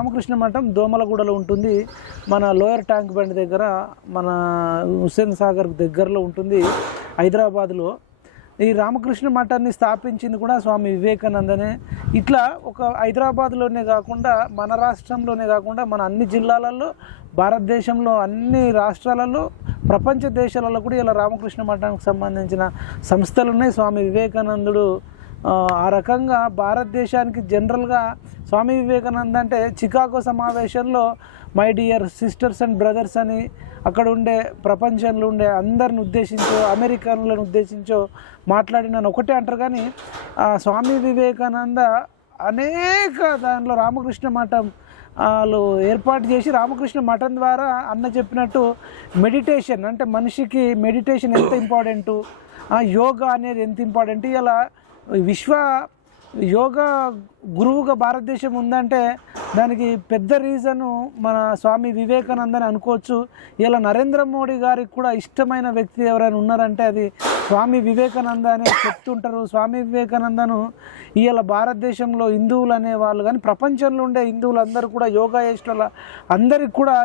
రామకృష్ణ మఠం దోమలగూడలో ఉంటుంది. మన లోయర్ ట్యాంక్ బండ్ దగ్గర, మన హుస్సేన్ సాగర్ దగ్గరలో ఉంటుంది, హైదరాబాద్లో. ఈ రామకృష్ణ మఠాన్ని స్థాపించింది కూడా స్వామి వివేకానందనే. ఇట్లా ఒక హైదరాబాద్లోనే కాకుండా, మన రాష్ట్రంలోనే కాకుండా, మన అన్ని జిల్లాలలో, భారతదేశంలో అన్ని రాష్ట్రాలలో, ప్రపంచ దేశాలలో కూడా ఇలా రామకృష్ణ మఠానికి సంబంధించిన సంస్థలు ఉన్నాయి. స్వామి వివేకానందుడు ఆ రకంగా భారతదేశానికి జనరల్గా స్వామి వివేకానంద అంటే చికాగో సమావేశంలో my dear sisters and brothers అని అక్కడ ఉండే ప్రపంచంలో ఉండే అందరిని ఉద్దేశించో, అమెరికన్లను ఉద్దేశించో మాట్లాడిన ఒకటే అంటారు. కానీ స్వామి వివేకానంద అనేక దానిలో రామకృష్ణ మఠం వాళ్ళు ఏర్పాటు చేసి, రామకృష్ణ మఠం ద్వారా అన్న చెప్పినట్టు మెడిటేషన్ అంటే మనిషికి మెడిటేషన్ ఎంత ఇంపార్టెంటు, యోగా అనేది ఎంత ఇంపార్టెంట్. ఇలా విశ్వ యోగా గురువుగా భారతదేశం ఉందంటే దానికి పెద్ద రీజను మన స్వామి వివేకానంద అని అనుకోవచ్చు. ఇలా నరేంద్ర మోడీ గారికి కూడా ఇష్టమైన వ్యక్తి ఎవరైనా ఉన్నారంటే అది స్వామి వివేకానంద అని చెప్తుంటారు. స్వామి వివేకానందను ఇలా భారతదేశంలో హిందువులు అనేవాళ్ళు కానీ ప్రపంచంలో ఉండే హిందువులందరూ కూడా యోగా చేసిన అందరికి కూడా